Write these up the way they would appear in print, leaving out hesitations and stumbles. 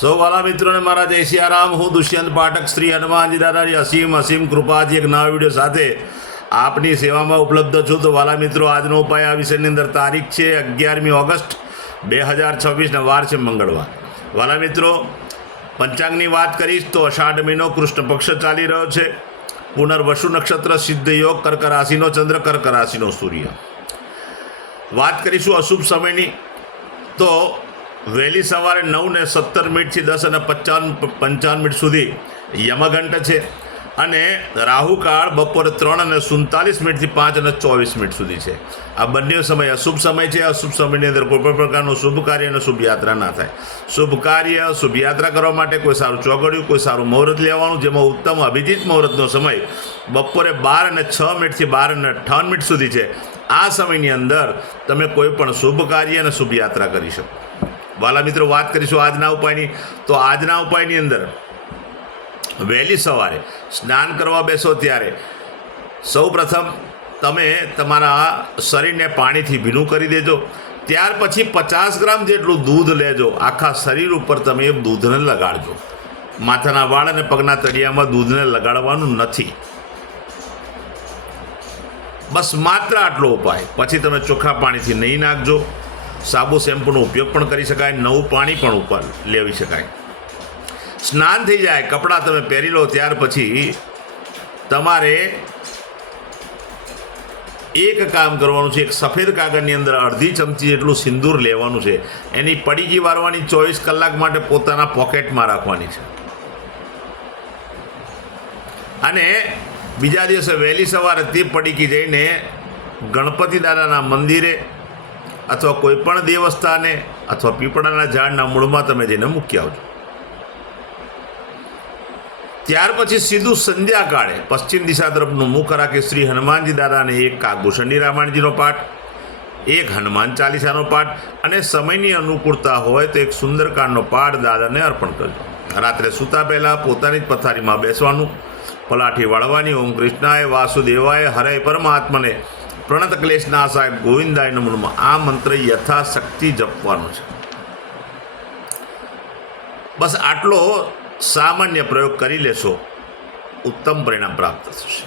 સૌ વાલા મિત્રોને મારા જય સિયારામ. હું દુષ્યંત પાઠક શ્રી હનુમાનજી દાદાની અસીમ કૃપાથી એક નવા વિડીયો સાથે આપની સેવામાં ઉપલબ્ધ છું. તો વાલા મિત્રો, આજનો ઉપાય આ વિષયની અંદર તારીખ છે 11મી ઓગસ્ટ 2026 વાર છે મંગળવાર. વાલા મિત્રો, પંચાંગની વાત કરીશ તો અષાઢ મહિનો કૃષ્ણ પક્ષ ચાલી રહ્યો છે. પુનર્વસુ નક્ષત્ર, સિદ્ધ યોગ, કર્ક રાશિનો ચંદ્ર, કર્ક રાશિનો સૂર્ય. વાત કરીશું અશુભ સમયની તો વહેલી સવારે 9:17 થી 10:55 સુધી યમઘંટ છે અને રાહુકાળ બપોરે 3:47 થી 5:24 સુધી છે. આ બંને સમય અશુભ સમય છે. અશુભ સમયની અંદર કોઈ પણ પ્રકારનું શુભ કાર્ય અને શુભ યાત્રા ના થાય. શુભ કાર્ય, શુભ યાત્રા કરવા માટે કોઈ સારું ચોઘડિયું, કોઈ સારું મુહૂર્ત લેવાનું, જેમાં ઉત્તમ અભિજીત મુહૂર્તનો સમય બપોરે 12:06 થી 12:58 સુધી છે. આ સમયની અંદર તમે કોઈ પણ શુભ કાર્ય અને શુભ યાત્રા કરી શકો. વાલા મિત્રો, વાત કરીશું આજના ઉપાયની તો આજના ઉપાયની અંદર વહેલી સવારે સ્નાન કરવા બેસો ત્યારે સૌ પ્રથમ તમે તમારા શરીરને પાણીથી ભીનું કરી દેજો. ત્યાર પછી 50 ગ્રામ જેટલું દૂધ લેજો. આખા શરીર ઉપર તમે એ દૂધને લગાડજો. માથાના વાળ અને પગના તળિયામાં દૂધને લગાડવાનું નથી. બસ માત્ર આટલો ઉપાય. પછી તમે ચોખ્ખા પાણીથી નહીં નાખજો. સાબુ શેમ્પૂનો ઉપયોગ પણ કરી શકાય. નવું પાણી પણ ઉપર લેવી શકાય. સ્નાન થઈ જાય, કપડાં તમે પહેરી લો, ત્યાર પછી તમારે એક કામ કરવાનું છે. એક સફેદ કાગળની અંદર અડધી ચમચી જેટલું સિંદૂર લેવાનું છે. એની પડીકી વારવાની, 24 કલાક માટે પોતાના પોકેટમાં રાખવાની છે. અને બીજા દિવસે વહેલી સવારે તે પડીકી જઈને ગણપતિ દાદાના મંદિરે અથવા કોઈ પણ દેવસ્થાને અથવા પીપળાના ઝાડના મૂળમાં તમે જઈને મૂકી આવજો. ત્યાર પછી સીધું સંધ્યાકાળે પશ્ચિમ દિશા તરફનું મુખ રાખી શ્રી હનુમાનજી દાદાને એક કાગભૂષણની રામાયણજીનો પાઠ, એક હનુમાન ચાલીસાનો પાઠ અને સમયની અનુકૂળતા હોય તો એક સુંદરકાંડનો પાઠ દાદાને અર્પણ કરજો. રાત્રે સૂતા પહેલાં પોતાની જ પથારીમાં બેસવાનું, પલાઠી વાળવાની, ઓમ કૃષ્ણાય વાસુદેવાય હરે પરમાત્મને પ્રણત ક્લેશનાશાય ગોવિંદાય નમઃ આ મંત્ર યથાશક્તિ જપવાનો છે. બસ આટલો સામાન્ય પ્રયોગ કરી લેશો, ઉત્તમ પરિણામ પ્રાપ્ત થશે.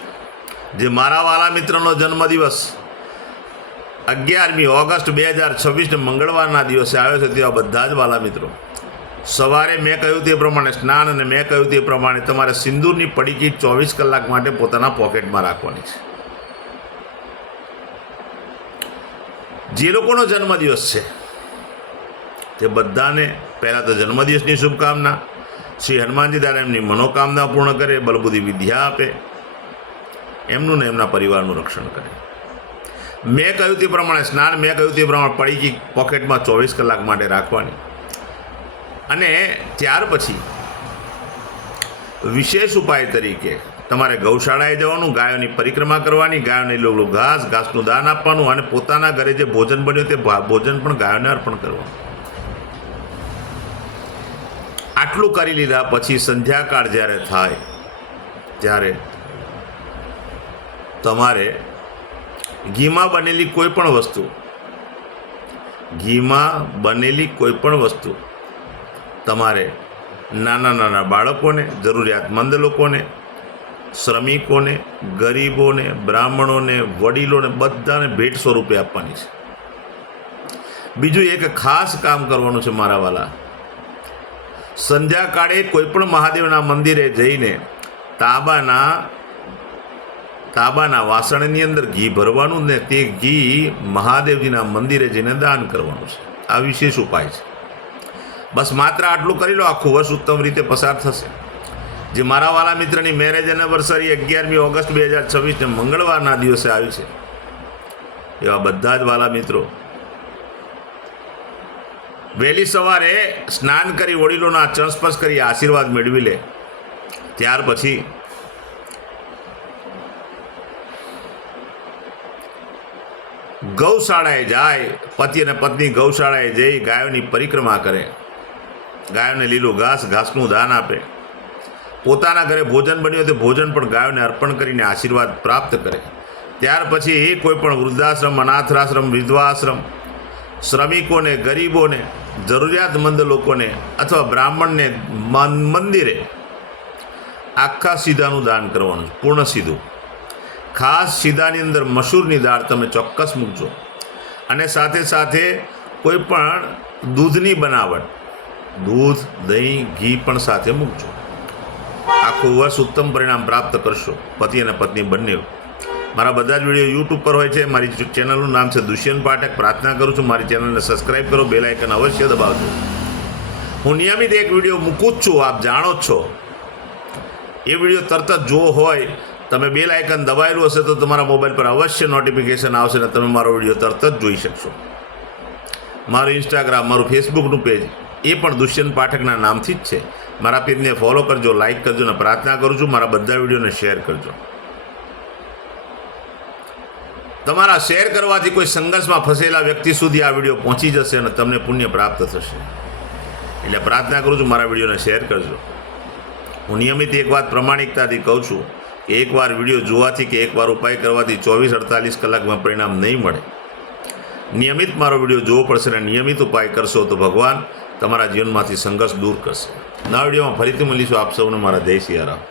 જે મારા વાલા મિત્રનો જન્મદિવસ 11મી ઓગસ્ટ 2026 મંગળવારના દિવસે આવ્યો છે, તેવા બધા જ વાલા મિત્રો સવારે મેં કહ્યું તે પ્રમાણે સ્નાન અને મેં કહ્યું તે પ્રમાણે તમારે સિંદૂરની પડીકી 24 કલાક માટે પોતાના પોકેટમાં રાખવાની છે. જે લોકોનો જન્મદિવસ છે તે બધાને પહેલાં તો જન્મદિવસની શુભકામના. શ્રી હનુમાનજી દાદા એમની મનોકામના પૂર્ણ કરે, બલબુદ્ધિ વિદ્યા આપે, એમનું ને એમના પરિવારનું રક્ષણ કરે. મેં કહ્યું તે પ્રમાણે સ્નાન, મેં કહ્યું તે પ્રમાણે પડીકી પોકેટમાં 24 કલાક માટે રાખવાની. અને ત્યાર પછી વિશેષ ઉપાય તરીકે તમારે ગૌશાળાએ જવાનું, ગાયોની પરિક્રમા કરવાની, ગાયોને લીલું ઘાસનું દાન આપવાનું અને પોતાના ઘરે જે ભોજન બન્યું તે ભોજન પણ ગાયોને અર્પણ કરવાનું. આટલું કરી લીધા પછી સંધ્યાકાળ જ્યારે થાય ત્યારે તમારે ઘીમાં બનેલી કોઈ પણ વસ્તુ તમારે નાના બાળકોને, જરૂરિયાતમંદ લોકોને, શ્રમિકોને, ગરીબોને, બ્રાહ્મણોને, વડીલોને બધાને ભેટ સ્વરૂપે આપવાની છે. બીજું એક ખાસ કામ કરવાનું છે મારા વાલા. સંધ્યાકાળે કોઈ પણ મહાદેવના મંદિરે જઈને તાંબાના વાસણની અંદર ઘી ભરવાનું ને તે ઘી મહાદેવજીના મંદિરે જઈને દાન કરવાનું છે. આ વિશેષ ઉપાય છે. બસ માત્ર આટલું કરી લો, આખું વર્ષ ઉત્તમ રીતે પસાર થશે. જે મારા વાલા મિત્રની મેરેજ એનિવર્સરી 11મી ઓગસ્ટ 2026 મંગળવારના દિવસે આવી છે, એવા બધા જ વાલા મિત્રો વહેલી સવારે સ્નાન કરી વડીલોના ચરણ સ્પર્શ કરી આશીર્વાદ મેળવી લે. ત્યાર પછી ગૌશાળાએ જાય, પતિ અને પત્ની ગૌશાળાએ જઈ ગાયોની પરિક્રમા કરે, ગાયોને લીલું ઘાસનું દાન આપે, પોતાના ઘરે ભોજન બન્યું તે ભોજન પણ ગાયોને અર્પણ કરીને આશીર્વાદ પ્રાપ્ત કરે. ત્યાર પછી કોઈ પણ વૃદ્ધાશ્રમ, અનાથાશ્રમ, વિધવા આશ્રમ, શ્રમિકોને, ગરીબોને જરૂરિયાતમંદ લોકોને અથવા બ્રાહ્મણને મંદિરે આખા સીધાનું દાન કરવાનું છે, પૂર્ણ સીધું. ખાસ સીધાની અંદર મસૂરની દાળ તમે ચોક્કસ મૂકજો. અને સાથે સાથે કોઈ પણ દૂધની બનાવટ, દૂધ, દહીં, ઘી પણ સાથે મૂકજો. આખું વર્ષ ઉત્તમ પરિણામ પ્રાપ્ત કરશો, પતિ અને પત્ની બંને. મારા બધા જ વિડીયો યુટ્યુબ પર હોય છે. મારી ચેનલનું નામ છે દુષ્યંત પાઠક. પ્રાર્થના કરું છું મારી ચેનલને સબસ્ક્રાઈબ કરો, બેલ આઇકન અવશ્ય દબાવજો. હું નિયમિત એક વિડીયો મૂકું જ છું, આપ જાણો જ છો. એ વિડીયો તરત જ જો હોય, તમે બેલ આઇકન દબાવેલું હશે તો તમારા મોબાઈલ પર અવશ્ય નોટિફિકેશન આવશે અને તમે મારો વિડીયો તરત જ જોઈ શકશો. મારું ઇન્સ્ટાગ્રામ, મારું ફેસબુકનું પેજ એ પણ દુષ્યંત પાઠકના નામથી જ છે. મારા પેજને ફોલો કરજો, લાઇક કરજો અને પ્રાર્થના કરું છું મારા બધા વિડીયોને શેર કરજો. તમારા શેર કરવાથી કોઈ સંઘર્ષમાં ફસેલા વ્યક્તિ સુધી આ વિડીયો પહોંચી જશે અને તમને પુણ્ય પ્રાપ્ત થશે. એટલે પ્રાર્થના કરું છું મારા વિડીયોને શેર કરજો. હું નિયમિત એક વાત પ્રમાણિકતાથી કહું છું કે એકવાર વિડીયો જોવાથી કે એકવાર ઉપાય કરવાથી 24-48 કલાકમાં પરિણામ નહીં મળે. નિયમિત મારો વિડીયો જોવો પડશે અને નિયમિત ઉપાય કરશો તો ભગવાન તમારા જીવનમાંથી સંઘર્ષ દૂર કરશે. નવા વિડીયોમાં ફરીથી મળીશું. આપ સૌને મારા જય સિયારામ.